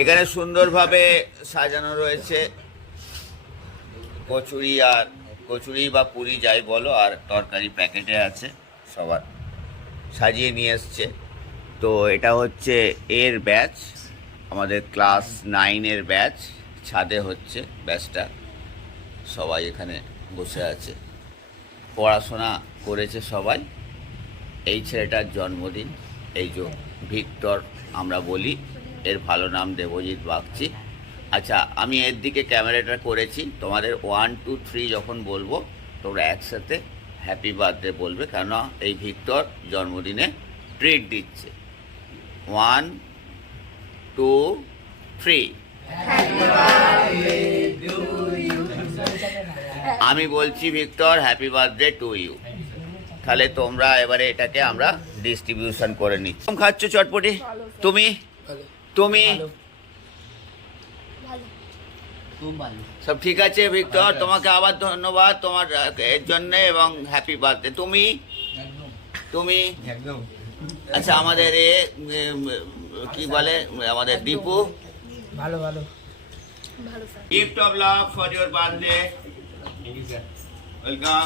এখানে সুন্দরভাবে সাজানো রয়েছে কচুরি বা পুরি যাই বলো, আর তরকারি প্যাকেটে আছে, সবার সাজিয়ে নিয়ে এসছে। তো এটা হচ্ছে এর ব্যাচ, আমাদের ক্লাস 9-এর ব্যাচ। ছাদে হচ্ছে ব্যাচটা, সবাই এখানে বসে আছে, পড়াশোনা করেছে সবাই। এই ছেলেটার জন্মদিন, এই যে ভিক্টর আমরা বলি, এর ভালো নাম দেবজিৎ বাগচি। আচ্ছা, আমি এর দিকে ক্যামেরাটা করেছি, তোমাদের 1, 2, 3 যখন বলবো তোমরা একসাথে হ্যাপি বার্থডে বলবে, কেননা এই ভিক্টর জন্মদিনে ট্রিট দিচ্ছে। 1, 2, 3। আমি বলছি Victor happy birthday to you. তাহলে তোমরা এবারে এটাকে আমরা ডিস্ট্রিবিউশন করে নিচ্ছি। কম খাচ্ছ চটপটি? তুমি তুমি সব ঠিক আছে ভিক্টর, তোমাকে আবার ধন্যবাদ তোমার এর জন্য এবং হ্যাপি বার্থডে। তুমি তুমি আচ্ছা, আমাদের কি বলে, আমাদের দীপু, ভালো ভালো gift of love for your birthday. Welcome.